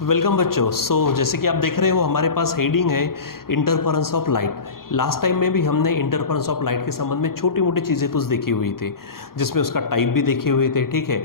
Welcome बच्चों। जैसे कि आप देख रहे हो हमारे पास हेडिंग है interference of light. Last time में भी हमने इंटरफेरेंस ऑफ लाइट के संबंध में छोटी मोटी चीज़ें कुछ देखी हुई थी, जिसमें उसका टाइप भी देखे हुए थे। ठीक है,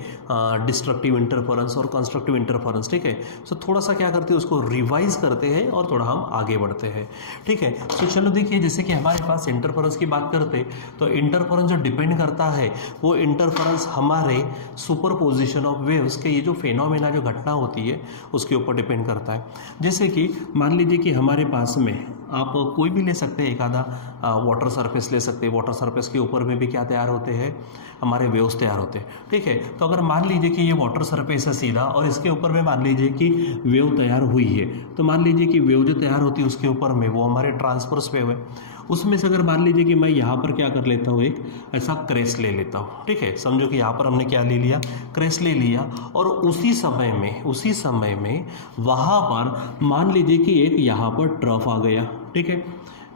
डिस्ट्रक्टिव इंटरफेरेंस और कंस्ट्रक्टिव इंटरफेरेंस। ठीक है, सो थोड़ा सा क्या करते हैं, उसको रिवाइज करते हैं और थोड़ा हम आगे बढ़ते हैं। ठीक है, सो चलो देखिए, जैसे कि हमारे पास इंटरफेरेंस की बात करते तो इंटरफेरेंस जो डिपेंड करता है वो इंटरफेरेंस हमारे सुपरपोजिशन ऑफ वेव्स के, ये जो फेनोमेना जो घटना होती है उसके ऊपर डिपेंड करता है। जैसे कि मान लीजिए कि हमारे पास में आप कोई भी ले सकते हैं, एक आधा वाटर सरफेस ले सकते हैं। वाटर सरफेस के ऊपर में भी क्या तैयार होते हैं, हमारे वेव्स तैयार होते हैं। ठीक है, तो अगर मान लीजिए कि ये वाटर सरफेस है सीधा और इसके ऊपर में मान लीजिए कि वेव तैयार हुई है, तो मान लीजिए कि वेव जो तैयार होती है उसके ऊपर में वो हमारे ट्रांसवर्स वेव है। उसमें से अगर मान लीजिए कि मैं यहाँ पर क्या कर लेता हूँ, एक ऐसा क्रेस्ट ले लेता हूँ। ठीक है, समझो कि यहाँ पर हमने क्या ले लिया, क्रेस्ट ले लिया, और उसी समय में वहाँ पर मान लीजिए कि एक यहाँ पर ट्रफ आ गया। ठीक है,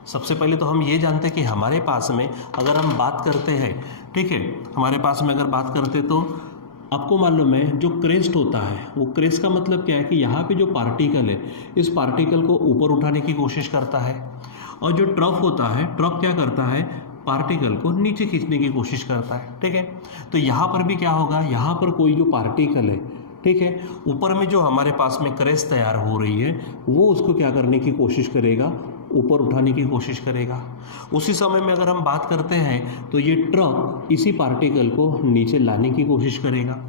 सबसे पहले तो हम ये जानते हैं कि हमारे पास में अगर हम बात करते हैं, ठीक है, हमारे पास में अगर बात करते तो आपको मालूम है जो क्रेस्ट होता है, वो क्रेस्ट का मतलब क्या है कि यहाँ पे जो पार्टिकल है इस पार्टिकल को ऊपर उठाने की कोशिश करता है, और जो ट्रफ होता है, ट्रफ क्या करता है, पार्टिकल को नीचे खींचने की कोशिश करता है। ठीक है, तो यहाँ पर भी क्या होगा, यहाँ पर कोई जो पार्टिकल है, ठीक है, ऊपर में जो हमारे पास में क्रेस्ट तैयार हो रही है वो उसको क्या करने की कोशिश करेगा, ऊपर उठाने की कोशिश करेगा। उसी समय में अगर हम बात करते हैं तो ये ट्रफ इसी पार्टिकल को नीचे लाने की कोशिश करेगा,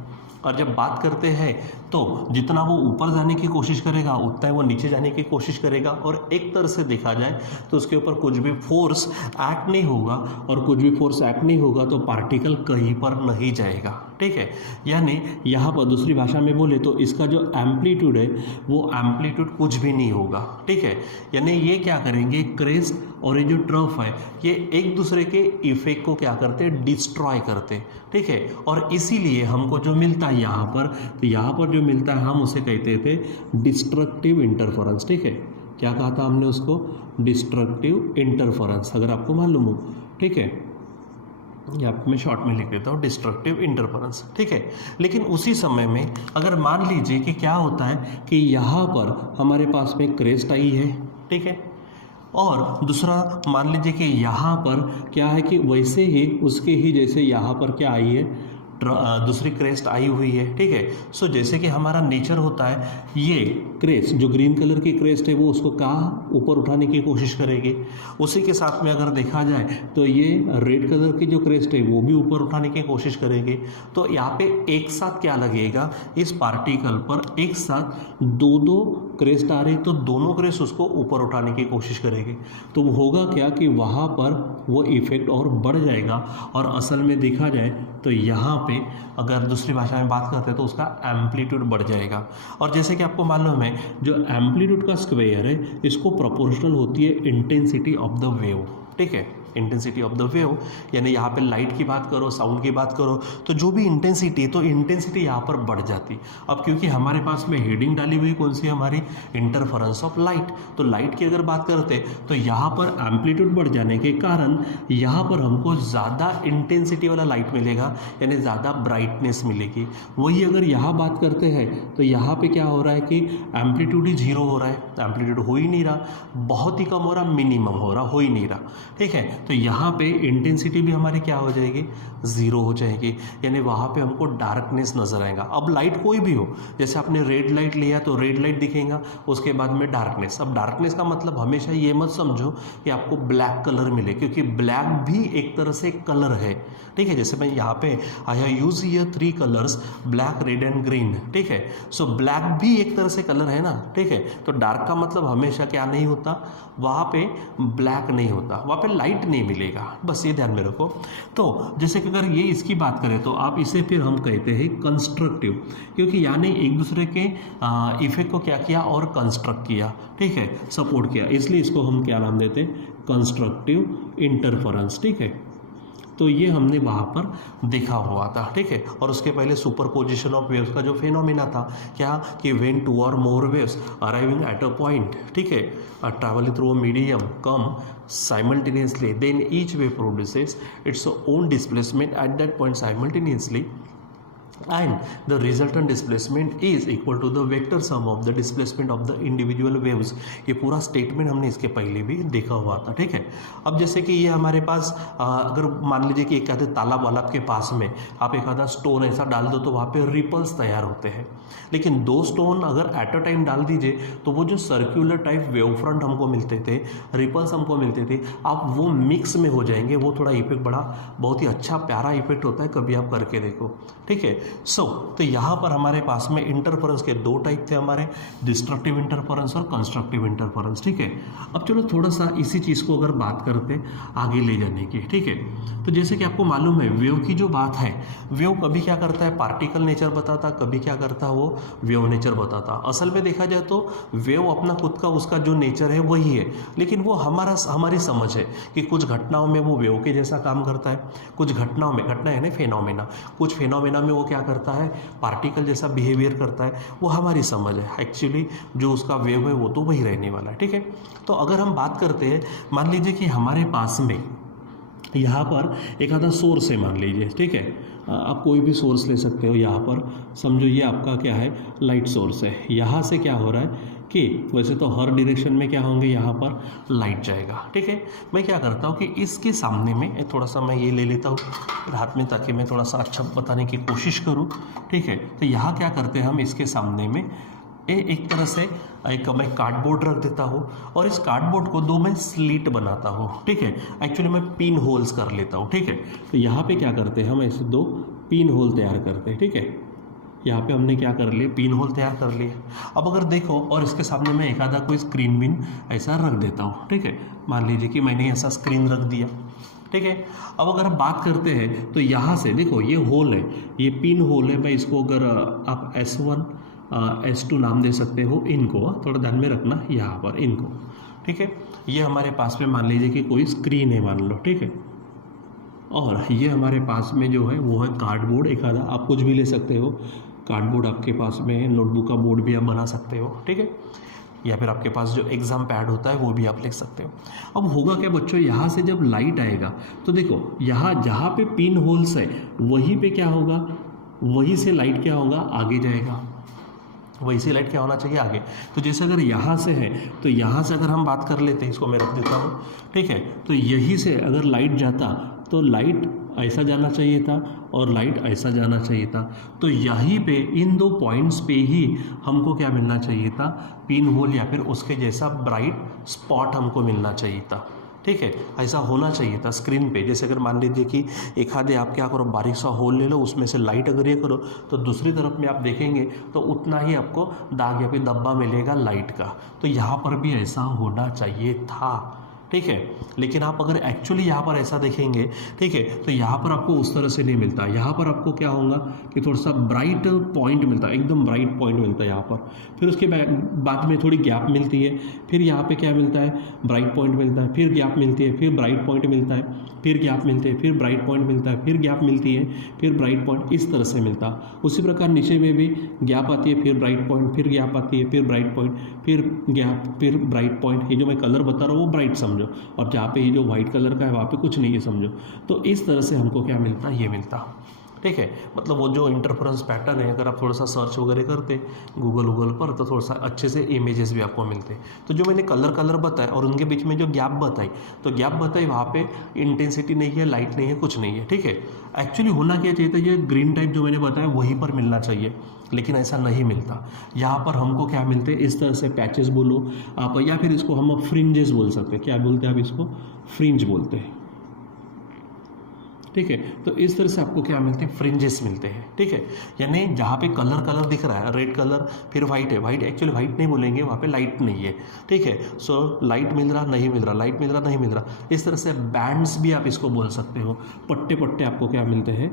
और जब बात करते हैं तो जितना वो ऊपर जाने की कोशिश करेगा उतना ही वो नीचे जाने की कोशिश करेगा। और एक तरह से देखा जाए तो उसके ऊपर कुछ भी फोर्स एक्ट नहीं होगा, और कुछ भी फोर्स एक्ट नहीं होगा तो पार्टिकल कहीं पर नहीं जाएगा। ठीक है, यानी यहाँ पर दूसरी भाषा में बोले तो इसका जो एम्पलीट्यूड है वो एम्पलीट्यूड कुछ भी नहीं होगा। ठीक है, यानी ये क्या करेंगे, क्रेस्ट और ये जो ट्रफ है ये एक दूसरे के इफेक्ट को क्या करते हैं, डिस्ट्रॉय करते हैं। ठीक है, और इसीलिए हमको जो मिलता है यहाँ पर, तो यहाँ पर जो मिलता है हम उसे कहते थे डिस्ट्रक्टिव इंटरफेरेंस। ठीक है, क्या कहा था हमने उसको, डिस्ट्रक्टिव इंटरफेरेंस, अगर आपको मालूम हो। ठीक है, यहाँ मैं शॉर्ट में लिख देता हूँ डिस्ट्रक्टिव इंटरफेरेंस। ठीक है, लेकिन उसी समय में अगर मान लीजिए कि क्या होता है कि यहाँ पर हमारे पास में क्रेस्ट आई है, ठीक है, और दूसरा मान लीजिए कि यहाँ पर क्या है कि वैसे ही उसके ही जैसे यहाँ पर क्या आई है, दूसरी क्रेस्ट आई हुई है। ठीक है, सो जैसे कि हमारा नेचर होता है, ये क्रेस्ट जो ग्रीन कलर की क्रेस्ट है वो उसको कहाँ ऊपर उठाने की कोशिश करेगी। उसी के साथ में अगर देखा जाए तो ये रेड कलर की जो क्रेस्ट है वो भी ऊपर उठाने की कोशिश करेगी। तो यहाँ पे एक साथ क्या लगेगा, इस पार्टिकल पर एक साथ दो दो क्रेस्ट आ रही, तो दोनों क्रेस्ट उसको ऊपर उठाने की कोशिश करेगी। तो होगा क्या कि वहाँ पर वो इफेक्ट और बढ़ जाएगा, और असल में देखा जाए तो यहाँ पे अगर दूसरी भाषा में बात करते हैं तो उसका एम्पलीट्यूड बढ़ जाएगा। और जैसे कि आपको मालूम है जो एम्पलीट्यूड का स्क्वायर है इसको प्रोपोर्शनल होती है इंटेंसिटी ऑफ द वेव। ठीक है, इंटेंसिटी ऑफ द वेव, यानी यहाँ पे लाइट की बात करो, साउंड की बात करो, तो जो भी इंटेंसिटी, तो इंटेंसिटी यहाँ पर बढ़ जाती। अब क्योंकि हमारे पास में हेडिंग डाली हुई कौन सी, हमारी इंटरफेरेंस ऑफ लाइट, तो लाइट की अगर बात करते तो यहाँ पर एम्पलीट्यूड बढ़ जाने के कारण यहाँ पर हमको ज़्यादा इंटेंसिटी वाला लाइट मिलेगा, यानी ज़्यादा ब्राइटनेस मिलेगी। वही अगर यहाँ बात करते हैं तो यहाँ पर क्या हो रहा है कि एम्पलीट्यूड ही जीरो हो रहा है, एम्पलीट्यूड हो ही नहीं रहा, बहुत ही कम हो रहा, मिनिमम हो रहा, हो ही नहीं रहा। ठीक है, तो यहाँ पे इंटेंसिटी भी हमारी क्या हो जाएगी, ज़ीरो हो जाएगी, यानी वहाँ पे हमको डार्कनेस नज़र आएगा। अब लाइट कोई भी हो, जैसे आपने रेड लाइट लिया तो रेड लाइट दिखेगा, उसके बाद में डार्कनेस। अब डार्कनेस का मतलब हमेशा ये मत समझो कि आपको ब्लैक कलर मिले, क्योंकि ब्लैक भी एक तरह से कलर है। ठीक है, जैसे मैं यहाँ पे I have use here 3 colours, black, red and green. ठीक है, सो ब्लैक भी एक तरह से कलर है ना। ठीक है, तो डार्क का मतलब हमेशा क्या नहीं होता, वहाँ पे ब्लैक नहीं होता, वहाँ पे लाइट नहीं मिलेगा, बस ये ध्यान में रखो। तो जैसे कि अगर ये इसकी बात करें तो आप इसे फिर हम कहते हैं कंस्ट्रक्टिव, क्योंकि यानी एक दूसरे के इफेक्ट को क्या किया, और कंस्ट्रक्ट किया। ठीक है, सपोर्ट किया, इसलिए इसको हम क्या नाम देते हैं, कंस्ट्रक्टिव इंटरफेरेंस। ठीक है, तो ये हमने वहाँ पर देखा हुआ था। ठीक है, और उसके पहले सुपरपोजिशन ऑफ वेव्स का जो फेनोमेना था, क्या कि व्हेन 2 और more waves arriving at a point, ठीक है, travelling through a medium come simultaneously, then each wave produces its own displacement at that point simultaneously, and the resultant displacement is equal to the vector sum of the displacement of the individual waves। ये पूरा statement हमने इसके पहले भी देखा हुआ था, ठीक है। अब जैसे कि ये हमारे पास अगर मान लीजिए कि एक आधे तालाब वालाब के पास में आप एक आधा स्टोन ऐसा डाल दो तो वहाँ पे रिपल्स तैयार होते हैं, लेकिन 2 स्टोन अगर एट अ टाइम डाल दीजिए तो वो जो सर्कुलर टाइप वेव फ्रंट हमको मिलते थे, रिपल्स हमको मिलते थे, आप वो मिक्स में हो जाएंगे। वो थोड़ा इफेक्ट बड़ा बहुत ही अच्छा प्यारा इफेक्ट होता है, कभी आप करके देखो, ठीक है। तो यहाँ पर हमारे पास में इंटरफेरेंस के 2 टाइप थे हमारे, डिस्ट्रक्टिव इंटरफेरेंस और कंस्ट्रक्टिव इंटरफेरेंस, ठीक है। अब चलो थोड़ा सा इसी चीज़ को अगर बात करते आगे ले जाने की, ठीक है। तो जैसे कि आपको मालूम है वेव की जो बात है, वेव कभी क्या करता है पार्टिकल नेचर बताता, कभी क्या करता है वो वेव नेचर बताता। असल में देखा जाए तो वेव अपना खुद का उसका जो नेचर है वही है, लेकिन वो हमारी समझ है कि कुछ घटनाओं में वो वेव के जैसा काम करता है, कुछ घटनाओं में, घटना है ना फेनोमेना, कुछ फेनोमेना में वो क्या करता है पार्टिकल जैसा बिहेवियर करता है। वो हमारी समझ है, एक्चुअली जो उसका वेव है वो तो वही रहने वाला है, ठीक है। तो अगर हम बात करते हैं, मान लीजिए कि हमारे पास में यहाँ पर एक आधा सोर्स है मान लीजिए, ठीक है। आप कोई भी सोर्स ले सकते हो। यहाँ पर समझो ये आपका क्या है लाइट सोर्स है। यहाँ से क्या हो रहा है कि वैसे तो हर डायरेक्शन में क्या होंगे यहाँ पर लाइट जाएगा, ठीक है। मैं क्या करता हूँ कि इसके सामने में थोड़ा सा मैं ये ले लेता हूँ हाथ में ताकि मैं थोड़ा सा अच्छा बताने की कोशिश करूँ, ठीक है। तो यहाँ क्या करते हैं हम इसके सामने में एक तरह से एक मैं कार्डबोर्ड रख देता हूँ और इस कार्डबोर्ड को 2 मैं स्लीट बनाता हूँ, ठीक है। एक्चुअली मैं पिन होल्स कर लेता हूँ, ठीक है। तो यहाँ पे क्या करते हैं हम ऐसे 2 पिन होल तैयार करते हैं, ठीक है। यहाँ पे हमने क्या कर लिए पिन होल तैयार कर लिए। अब अगर देखो और इसके सामने मैं एक आधा कोई स्क्रीन बिन ऐसा रख देता हूँ, ठीक है। मान लीजिए कि मैंने ऐसा स्क्रीन रख दिया, ठीक है। अब अगर हम बात करते हैं तो यहाँ से देखो ये होल है, ये पिन होल है। मैं इसको अगर आप S1 S2 नाम दे सकते हो, इनको थोड़ा ध्यान में रखना यहाँ पर इनको, ठीक है। ये हमारे पास में मान लीजिए कि कोई स्क्रीन है मान लो, ठीक है। और ये हमारे पास में जो है वो है कार्डबोर्ड, एक आधा आप कुछ भी ले सकते हो। कार्डबोर्ड आपके पास में है, नोटबुक का बोर्ड भी आप बना सकते हो, ठीक है। या फिर आपके पास जो एग्ज़ाम पैड होता है वो भी आप लिख सकते हो। अब होगा क्या बच्चों, यहाँ से जब लाइट आएगा तो देखो यहाँ जहाँ पे पिन होल्स है वहीं पे क्या होगा, वहीं से लाइट क्या होगा आगे जाएगा, वहीं से लाइट क्या होना चाहिए आगे। तो जैसे अगर यहाँ से है तो यहाँ से अगर हम बात कर लेते हैं, इसको मैं रख देता हूँ, ठीक है। तो यहीं से अगर लाइट जाता तो लाइट ऐसा जाना चाहिए था और लाइट ऐसा जाना चाहिए था। तो यहीं पे इन 2 पॉइंट्स पे ही हमको क्या मिलना चाहिए था, पिन होल या फिर उसके जैसा ब्राइट स्पॉट हमको मिलना चाहिए था, ठीक है। ऐसा होना चाहिए था स्क्रीन पे। जैसे अगर मान लीजिए कि एक आधे आप क्या करो बारीक सा होल ले लो, उसमें से लाइट अगर ये करो तो दूसरी तरफ में आप देखेंगे तो उतना ही आपको दाग या फिर धब्बा मिलेगा लाइट का। तो यहाँ पर भी ऐसा होना चाहिए था, ठीक है। लेकिन आप अगर एक्चुअली यहाँ पर ऐसा देखेंगे, ठीक है, तो यहाँ पर आपको उस तरह से नहीं मिलता। यहाँ पर आपको क्या होगा कि थोड़ा सा ब्राइट पॉइंट मिलता है, एकदम ब्राइट पॉइंट मिलता है यहाँ पर। फिर उसके बाद में थोड़ी गैप मिलती है, फिर यहाँ पे क्या मिलता है ब्राइट पॉइंट मिलता है, फिर गैप मिलती है, फिर ब्राइट पॉइंट मिलता है, फिर गैप मिलते हैं, फिर ब्राइट पॉइंट मिलता है, फिर गैप मिलती है, फिर ब्राइट पॉइंट, इस तरह से मिलता। उसी प्रकार नीचे में भी गैप आती है, फिर ब्राइट पॉइंट, फिर गैप आती है, फिर ब्राइट पॉइंट, फिर गैप, फिर ब्राइट पॉइंट। ये जो मैं कलर बता रहा हूँ वो ब्राइट समझो, और जहाँ पे ये जो वाइट कलर का है वहाँ पे कुछ नहीं है समझो। तो इस तरह से हमको क्या मिलता, ये मिलता, ठीक है। मतलब वो जो इंटरफेरेंस पैटर्न है, अगर आप थोड़ा सा सर्च वगैरह करते गूगल पर तो थोड़ा सा अच्छे से इमेजेस भी आपको मिलते। तो जो मैंने कलर बताए और उनके बीच में जो गैप बताई, तो गैप बताई वहाँ पे इंटेंसिटी नहीं है, लाइट नहीं है, कुछ नहीं है, ठीक है। एक्चुअली होना क्या चाहिए था, ये ग्रीन टाइप जो मैंने बताया वहीं पर मिलना चाहिए, लेकिन ऐसा नहीं मिलता। यहाँ पर हमको क्या मिलते हैं, इस तरह से पैचेस बोलो आप, या फिर इसको हम फ्रिंजेस बोल सकते हैं। क्या बोलते हैं आप इसको, फ्रिंज बोलते हैं, ठीक है। तो इस तरह से आपको क्या मिलते हैं, फ्रिंजेस मिलते हैं, ठीक है। यानी जहाँ पे कलर दिख रहा है, रेड कलर फिर वाइट है, वाइट एक्चुअली वाइट नहीं बोलेंगे, वहाँ पे लाइट नहीं है, ठीक है। सो लाइट मिल रहा नहीं मिल रहा, लाइट मिल रहा नहीं मिल रहा, इस तरह से बैंड्स भी आप इसको बोल सकते हो। पट्टे आपको क्या मिलते हैं,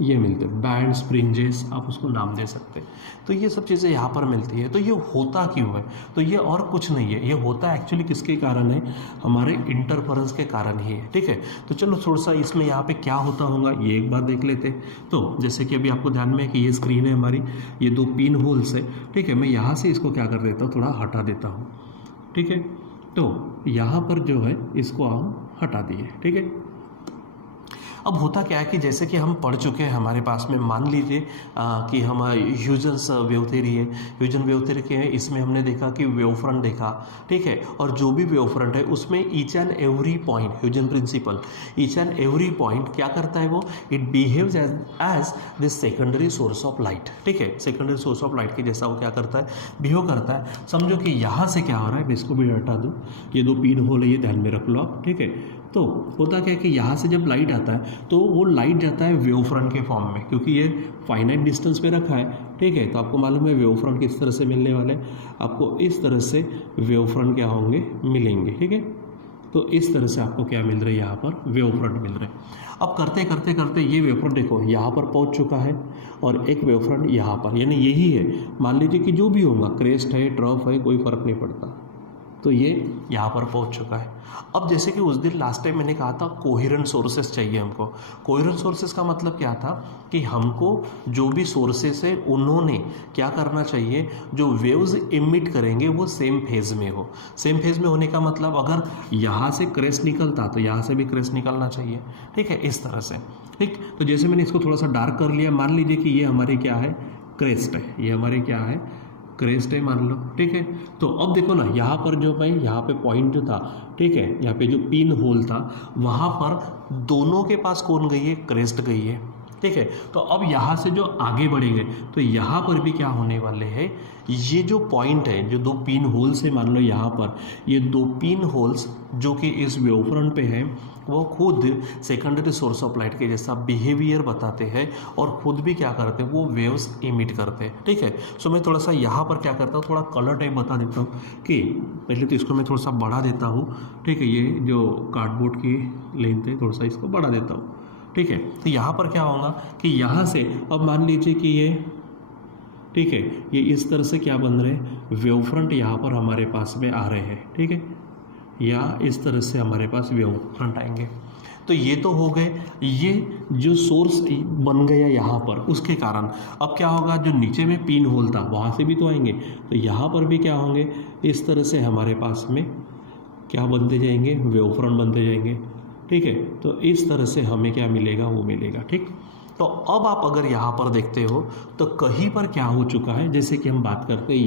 ये मिलते हैं बैंड्स, फ्रिंजेस, आप उसको नाम दे सकते हैं। तो ये सब चीज़ें यहाँ पर मिलती है। तो ये होता क्यों है, तो ये और कुछ नहीं है, ये होता एक्चुअली किसके कारण है, हमारे इंटरफेरेंस के कारण ही है, ठीक है। तो चलो थोड़ा सा इसमें यहाँ पे क्या होता होगा ये एक बार देख लेते। तो जैसे कि अभी आपको ध्यान में है कि ये स्क्रीन है हमारी, ये 2 पिन होल्स है, ठीक है। मैं यहाँ से इसको क्या कर देता हूँ, थोड़ा हटा देता हूँ, ठीक है। तो यहाँ पर जो है इसको हम हटा दिए, ठीक है। अब होता क्या है कि जैसे कि हम पढ़ चुके हैं, हमारे पास में मान लीजिए कि हम ह्यूजेंस वेव थ्योरी है, ह्यूजन वेव थ्योरी के हैं, इसमें हमने देखा कि वेव फ्रंट देखा, ठीक है, और जो भी वेव फ्रंट है उसमें each and every point, Huygens principle, each and every point क्या करता है, वो it behaves as this secondary source of light, ठीक है, सेकेंडरी सोर्स ऑफ लाइट के जैसा वो क्या करता है, बिहेव करता है। समझो कि यहाँ से क्या हो रहा है, मैं इसको भी हटा दूँ, ये दो पिन होल है, ये ध्यान में रख लो आप, ठीक है। तो होता क्या है कि यहाँ से जब लाइट आता है तो वो लाइट जाता है वेव फ्रंट के फॉर्म में, क्योंकि ये फाइनाइट डिस्टेंस पे रखा है, ठीक है। तो आपको मालूम है वेव फ्रंट किस तरह से मिलने वाले हैं, आपको इस तरह से वेव फ्रंट क्या होंगे, मिलेंगे, ठीक है। तो इस तरह से आपको क्या मिल रहा है, यहाँ पर वेव फ्रंट मिल रहे हैं। अब करते करते करते ये वेव फ्रंट देखो यहाँ पर पहुँच चुका है, और एक वेव फ्रंट यहाँ पर, यानी यही है, मान लीजिए कि जो भी होगा, क्रेस्ट है, ट्रफ है, कोई फ़र्क नहीं पड़ता, तो ये यहाँ पर पहुँच चुका है। अब जैसे कि उस दिन लास्ट टाइम मैंने कहा था कोहेरेंट सोर्सेस चाहिए हमको। कोहेरेंट सोर्सेस का मतलब क्या था कि हमको जो भी सोर्सेस है उन्होंने क्या करना चाहिए, जो वेव्स इमिट करेंगे वो सेम फेज में हो। सेम फेज में होने का मतलब अगर यहाँ से क्रेस्ट निकलता तो यहाँ से भी क्रेस्ट निकलना चाहिए, ठीक है, इस तरह से, ठीक। तो जैसे मैंने इसको थोड़ा सा डार्क कर लिया, मान लीजिए कि ये हमारे क्या है, क्रेस्ट है, ये हमारे क्या है, क्रेस्ट है मान लो, ठीक है। तो अब देखो ना, यहाँ पर जो भाई यहाँ पे पॉइंट जो था, ठीक है, यहाँ पे जो पिन होल था वहाँ पर दोनों के पास कौन गई है, क्रेस्ट गई है, ठीक है। तो अब यहाँ से जो आगे बढ़ेंगे तो यहाँ पर भी क्या होने वाले हैं, ये जो पॉइंट है, जो दो पिन होल्स है, मान लो यहाँ पर ये दो पिन होल्स जो कि इस वेव फ्रंट पे है, वो खुद सेकेंडरी सोर्स ऑफ लाइट के जैसा बिहेवियर बताते हैं और खुद भी क्या करते हैं, वो वेव्स इमिट करते हैं, ठीक है। सो मैं थोड़ा सा यहाँ पर क्या करता हूँ, थोड़ा कलर टाइप बता देता हूँ कि पहले तो इसको मैं थोड़ा सा बढ़ा देता हूँ, ठीक है, ये जो कार्डबोर्ड की लेंथ है थोड़ा सा इसको बढ़ा देता हूँ, ठीक है। तो यहाँ पर क्या होगा कि यहाँ से अब मान लीजिए कि ये, ठीक है, ये इस तरह से क्या बन रहे हैं, वेव फ्रंट यहाँ पर हमारे पास में आ रहे हैं, ठीक है, या इस तरह से हमारे पास वेव फ्रंट आएंगे। तो ये तो हो गए, ये जो सोर्स बन गया यहाँ पर, उसके कारण अब क्या होगा, जो नीचे में पिन होल था वहाँ से भी तो आएंगे, तो यहाँ पर भी क्या होंगे, इस तरह से हमारे पास में क्या बनते जाएंगे, वेव फ्रंट बनते जाएंगे, ठीक है। तो इस तरह से हमें क्या मिलेगा, वो मिलेगा, ठीक। तो अब आप अगर यहाँ पर देखते हो तो कहीं पर क्या हो चुका है, जैसे कि हम बात करते हैं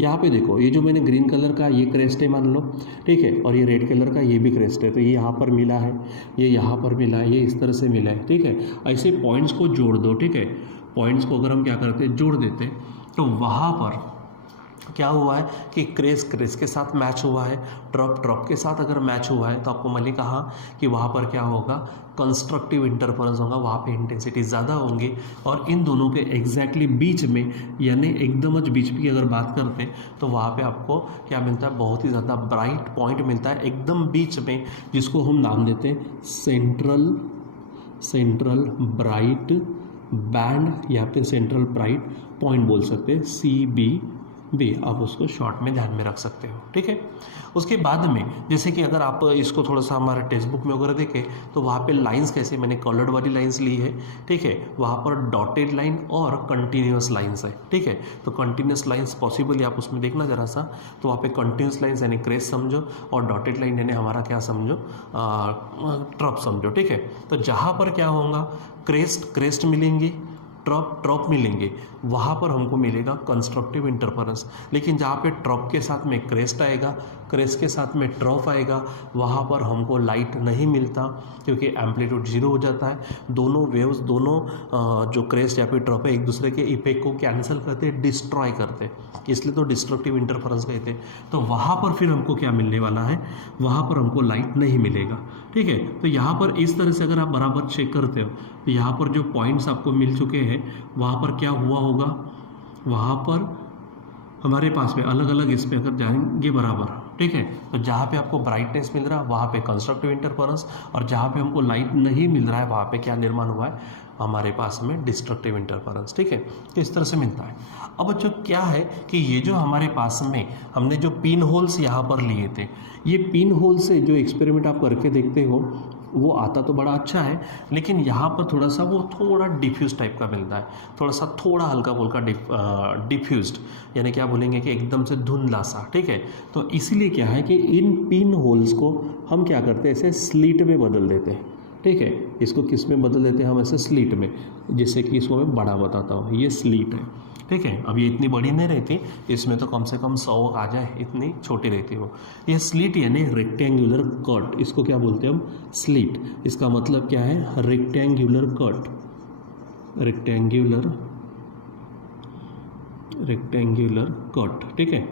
यहाँ पे देखो, ये जो मैंने ग्रीन कलर का ये क्रेस्ट है मान लो, ठीक है, और ये रेड कलर का ये भी क्रेस्ट है, तो ये यहाँ पर मिला है, ये यहाँ पर मिला है, ये इस तरह से मिला है, ठीक है। ऐसे पॉइंट्स को जोड़ दो, ठीक है, पॉइंट्स को अगर हम क्या करते हैं, जोड़ देते, तो वहाँ पर क्या हुआ है कि क्रेस्ट के साथ मैच हुआ है, ट्रप के साथ अगर मैच हुआ है तो आपको मैंने कहा कि वहाँ पर क्या होगा, कंस्ट्रक्टिव इंटरफेरेंस होगा, वहाँ पे इंटेंसिटी ज़्यादा होंगी, और इन दोनों के एग्जैक्टली बीच में, यानी एकदम बीच की अगर बात करते हैं तो वहाँ पे आपको क्या मिलता है, बहुत ही ज़्यादा ब्राइट पॉइंट मिलता है एकदम बीच में, जिसको हम नाम देते हैं सेंट्रल ब्राइट बैंड, या फिर सेंट्रल ब्राइट पॉइंट बोल सकते हैं, CBB, आप उसको शॉर्ट में ध्यान में रख सकते हो, ठीक है। उसके बाद में जैसे कि अगर आप इसको थोड़ा सा हमारे टेक्स्ट बुक में वगैरह देखें तो वहाँ पे लाइंस कैसे, मैंने कलर्ड वाली लाइंस ली है, ठीक है, वहाँ पर डॉटेड लाइन और कंटिन्यूस लाइंस है, ठीक है। तो कंटिन्यूस लाइंस पॉसिबली आप उसमें देखना जरा सा, तो वहाँ पे कंटिन्यूस लाइंस यानी क्रेस्ट समझो, और डॉटेड लाइन यानी हमारा क्या समझो, ट्रप समझो, ठीक है। तो जहाँ पर क्या होगा, क्रेस्ट मिलेंगी, ट्रप मिलेंगे, वहाँ पर हमको मिलेगा कंस्ट्रक्टिव इंटरफेरेंस। लेकिन जहाँ पे ट्रप के साथ में क्रेस्ट आएगा, क्रेस्ट के साथ में ट्रफ आएगा, वहाँ पर हमको लाइट नहीं मिलता, क्योंकि एम्पलीट्यूड 0 हो जाता है। दोनों वेव्स, दोनों जो क्रेस्ट या फिर ट्रप है, एक दूसरे के इफेक्ट को कैंसिल करते, डिस्ट्रॉय करते, इसलिए तो डिस्ट्रक्टिव इंटरफेरेंस कहते हैं। तो वहाँ पर फिर हमको क्या मिलने वाला है, वहाँ पर हमको लाइट नहीं मिलेगा, ठीक है। तो यहाँ पर इस तरह से अगर आप बराबर चेक करते हो तो यहाँ पर जो पॉइंट्स आपको मिल चुके हैं, वहाँ पर क्या हुआ होगा, वहाँ पर हमारे पास में अलग अलग इसमें अगर जाएंगे बराबर, ठीक है। तो जहाँ पे आपको ब्राइटनेस मिल रहा है वहाँ पे कंस्ट्रक्टिव इंटरफेरेंस, और जहाँ पे हमको लाइट नहीं मिल रहा है वहाँ पे क्या निर्माण हुआ है, हमारे पास में डिस्ट्रक्टिव इंटरफेरेंस, ठीक है। तो इस तरह से मिलता है। अब बच्चों क्या है कि ये जो हमारे पास में हमने जो पिन होल्स यहाँ पर लिए थे, ये पिन होल से जो एक्सपेरिमेंट आप करके देखते हो वो आता तो बड़ा अच्छा है, लेकिन यहाँ पर थोड़ा सा वो थोड़ा डिफ्यूज टाइप का मिलता है, थोड़ा हल्का फुल्का डिफ्यूज्ड, यानी क्या बोलेंगे कि एकदम से धुंधला सा, ठीक है। तो इसीलिए क्या है कि इन पिन होल्स को हम क्या करते हैं, ऐसे स्लिट में बदल देते हैं, ठीक है। इसको किस में बदल देते हैं हम, ऐसे स्लिट में, जैसे कि इसको मैं बड़ा बताता हूँ, ये स्लिट है, ठीक है। अब ये इतनी बड़ी नहीं रहती, इसमें तो कम से कम 100 आ जाए, इतनी छोटी रहती है वो। ये स्लिट यानी रेक्टेंगुलर कट, इसको क्या बोलते हैं हम, स्लिट। इसका मतलब क्या है, रेक्टेंगुलर कट, रेक्टेंगुलर कट, ठीक है।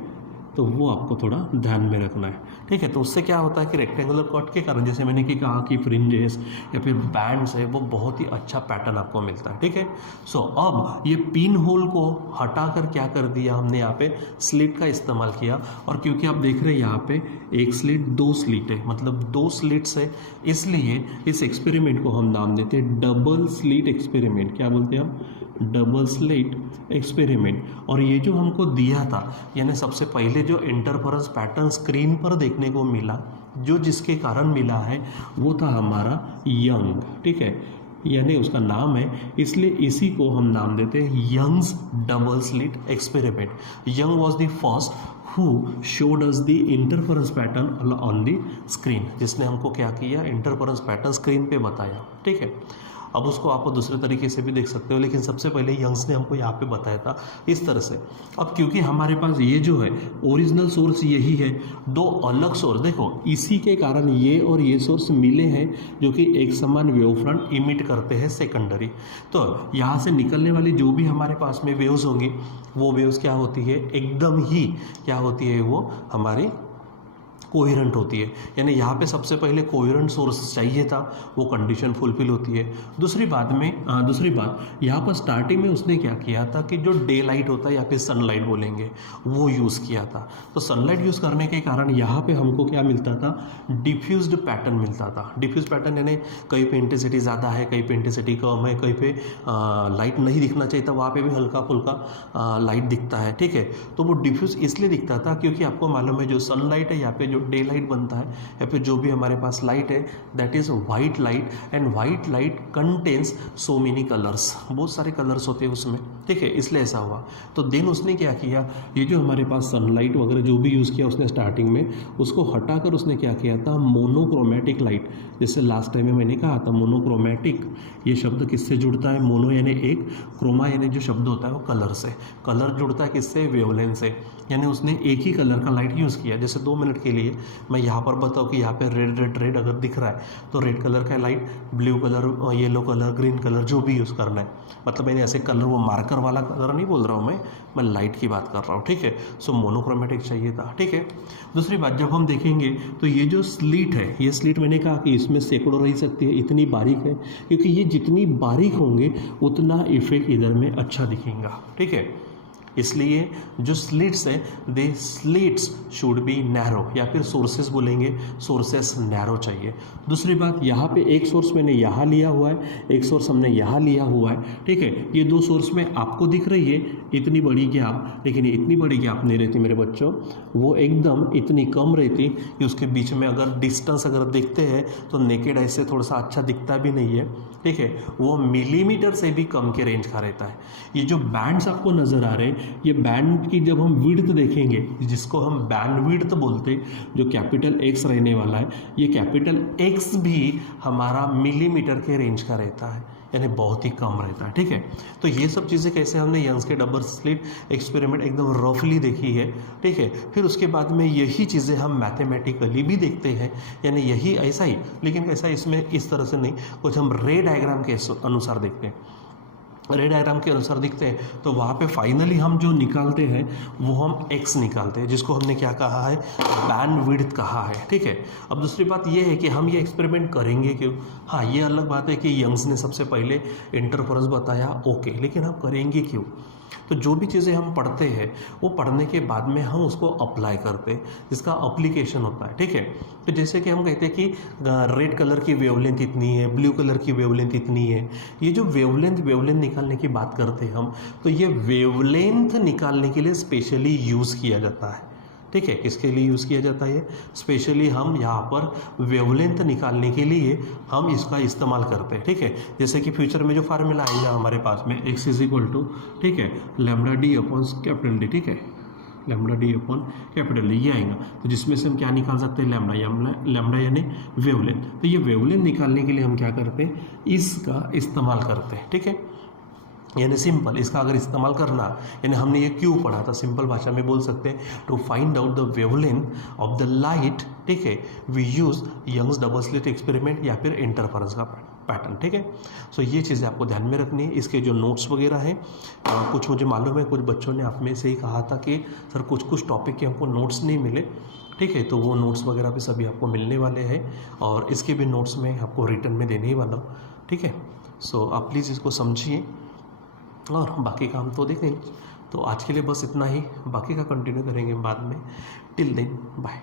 तो वो आपको थोड़ा ध्यान में रखना है, ठीक है। तो उससे क्या होता है कि रेक्टेंगुलर कट के कारण, जैसे मैंने कि कहा कि फ्रिंजेस या फिर बैंड्स है, वो बहुत ही अच्छा पैटर्न आपको मिलता है, ठीक है। सो अब ये पिन होल को हटाकर क्या कर दिया हमने, यहाँ पे स्लिट का इस्तेमाल किया। और क्योंकि आप देख रहे हैं यहाँ पे एक स्लिट, दो स्लिट है, मतलब दो स्लिट्स है, इसलिए इस एक्सपेरिमेंट को हम नाम देते हैं डबल स्लिट एक्सपेरिमेंट। क्या बोलते हैं हम, डबल स्लिट एक्सपेरिमेंट। और ये जो हमको दिया था, यानी सबसे पहले जो इंटरफेरेंस पैटर्न स्क्रीन पर देखने को मिला, जो जिसके कारण मिला है, वो था हमारा यंग, ठीक है, यानी उसका नाम है, इसलिए इसी को हम नाम देते हैं Young's double slit experiment. Young was the first who showed us the interference pattern on the screen, जिसने हमको क्या किया, इंटरफेरेंस पैटर्न स्क्रीन पे बताया, ठीक है। अब उसको आप दूसरे तरीके से भी देख सकते हो, लेकिन सबसे पहले यंग्स ने हमको यहाँ पे बताया था इस तरह से। अब क्योंकि हमारे पास ये जो है ओरिजिनल सोर्स यही है, दो अलग सोर्स, देखो इसी के कारण ये और ये सोर्स मिले हैं, जो कि एक समान वेव फ्रंट इमिट करते हैं सेकेंडरी। तो यहाँ से निकलने वाली जो भी हमारे पास में वेव्स होंगी, वो वेव्स क्या होती है, एकदम ही क्या होती है, वो हमारी कोहेरेंट होती है। यानी यहाँ पे सबसे पहले कोहेरेंट सोर्स चाहिए था, वो कंडीशन फुलफिल होती है। दूसरी बात यहाँ पर स्टार्टिंग में उसने क्या किया था कि जो डे लाइट होता है या फिर सनलाइट बोलेंगे, वो यूज़ किया था। तो सनलाइट यूज़ करने के कारण यहाँ पे हमको क्या मिलता था, डिफ्यूज्ड पैटर्न मिलता था। डिफ्यूज पैटर्न यानी कहीं पे इंटेंसिटी ज़्यादा है, कहीं पे इंटेंसिटी कम है, कहीं पे लाइट नहीं दिखना चाहिए था, वहाँ पे भी हल्का फुल्का लाइट दिखता है, ठीक है। तो वो डिफ्यूज इसलिए दिखता था क्योंकि आपको मालूम है जो सनलाइट है, यहाँ पे जो डे लाइट बनता है या फिर जो भी हमारे पास लाइट है, that is white light, and white light contains so many colours, बहुत सारे कलर्स होते हैं उसमें, ठीक है, इसलिए ऐसा हुआ। तो देन उसने क्या किया, ये जो हमारे पास सनलाइट वगैरह जो भी यूज़ किया उसने स्टार्टिंग में, उसको हटाकर उसने क्या किया था, मोनोक्रोमेटिक लाइट, जैसे लास्ट टाइम में मैंने कहा था मोनोक्रोमेटिक, ये शब्द किससे जुड़ता है, मोनो यानी एक, क्रोमा यानी जो शब्द होता है वो कलर से, कलर जुड़ता है किससे, वेवलेंथ से। यानी उसने एक ही कलर का लाइट यूज़ किया। जैसे 2 मिनट के लिए मैं यहाँ पर बताऊँ कि यहाँ पे रेड अगर दिख रहा है तो रेड कलर का light, blue colour, yellow colour, green colour, जो भी यूज़ करना है, मतलब मैंने ऐसे कलर, वो मार्कर वाला कलर नहीं बोल रहा हूँ मैं लाइट की बात कर रहा हूँ, ठीक है। सो मोनोक्रोमेटिक चाहिए था, ठीक है। दूसरी बात, जब हम देखेंगे तो ये जो स्लिट है, ये स्लिट मैंने कहा कि इसमें सैकड़ों रह सकती है, इतनी बारीक है, क्योंकि ये जितनी बारीक होंगे उतना इफेक्ट इधर में अच्छा दिखेगा, ठीक है। इसलिए जो स्लिट्स हैं, दे स्लिट्स शुड बी नैरो, या फिर सोर्सेस बोलेंगे, सोर्सेस नैरो चाहिए। दूसरी बात, यहाँ पे एक सोर्स मैंने यहाँ लिया हुआ है, एक सोर्स हमने यहाँ लिया हुआ है, ठीक है। ये दो सोर्स में आपको दिख रही है इतनी बड़ी गैप, लेकिन ये इतनी बड़ी गैप नहीं रहती मेरे बच्चों, वो एकदम इतनी कम रहती कि उसके बीच में अगर डिस्टेंस अगर देखते हैं तो नेकेड आई से थोड़ा सा अच्छा दिखता भी नहीं है, ठीक है। वो मिलीमीटर से भी कम के रेंज का रहता है। ये जो बैंड्स आपको नज़र आ रहे हैं, ये बैंड की जब हम विड्थ देखेंगे, जिसको हम बैंड विड्थ बोलते हैं, जो कैपिटल एक्स रहने वाला है, ये कैपिटल एक्स भी हमारा मिलीमीटर के रेंज का रहता है, यानी बहुत ही कम रहता है, ठीक है। तो ये सब चीज़ें कैसे हमने यंग्स के डबल स्लिट एक्सपेरिमेंट एकदम रफली देखी है, ठीक है। फिर उसके बाद में यही चीज़ें हम मैथमेटिकली भी देखते हैं, यानी यही ऐसा ही, लेकिन ऐसा इसमें इस तरह से नहीं, कुछ हम रे डायग्राम के अनुसार देखते हैं। रे डायग्राम के अनुसार दिखते हैं तो वहाँ पे फाइनली हम जो निकालते हैं वो हम x निकालते हैं, जिसको हमने क्या कहा है, बैंड विड्थ कहा है, ठीक है। अब दूसरी बात ये है कि हम ये एक्सपेरिमेंट करेंगे क्यों, हाँ ये अलग बात है कि यंग्स ने सबसे पहले इंटरफेरेंस बताया, ओके, लेकिन हम करेंगे क्यों। तो जो भी चीज़ें हम पढ़ते हैं वो पढ़ने के बाद में हम उसको अप्लाई करते हैं, जिसका अप्लीकेशन होता है, ठीक है। तो जैसे कि हम कहते हैं कि रेड कलर की वेवलेंथ इतनी है, ब्लू कलर की वेवलेंथ इतनी है, ये जो वेवलेंथ निकालने की बात करते हैं हम, तो ये वेवलेंथ निकालने के लिए स्पेशली यूज़ किया जाता है, ठीक है। किसके लिए यूज़ किया जाता है, स्पेशली हम यहाँ पर वेवलेंथ निकालने के लिए हम इसका इस्तेमाल करते हैं, ठीक है। जैसे कि फ्यूचर में जो फार्मूला आएगा हमारे पास में x इज इक्वल टू, ठीक है, lambda D upon capital D, ठीक है, lambda D upon capital D, ये आएगा। तो जिसमें से हम क्या निकाल सकते हैं, लैम्डा यानी वेवलेंथ। तो ये वेवलेंथ निकालने के लिए हम क्या करते हैं, इसका इस्तेमाल करते हैं, ठीक है। यानी सिंपल इसका अगर इस्तेमाल करना, यानी हमने ये क्यों पढ़ा था, सिंपल भाषा में बोल सकते हैं, to find out the wavelength of the light, ठीक है, we use Young's double slit experiment या फिर इंटरफेरेंस का पैटर्न, ठीक है। सो ये चीज़ें आपको ध्यान में रखनी है। इसके जो नोट्स वगैरह हैं, कुछ मुझे मालूम है कुछ बच्चों ने आप में से ही कहा था कि सर कुछ टॉपिक के हमको नोट्स नहीं मिले, ठीक है। तो वो नोट्स वगैरह भी सभी आपको मिलने वाले हैं, और इसके भी नोट्स में आपको रिटर्न में देने ही वाला हूँ, ठीक है। सो आप प्लीज़ इसको समझिए और बाकी काम तो देखेंगे। तो आज के लिए बस इतना ही, बाकी का कंटिन्यू करेंगे बाद में। Till then bye.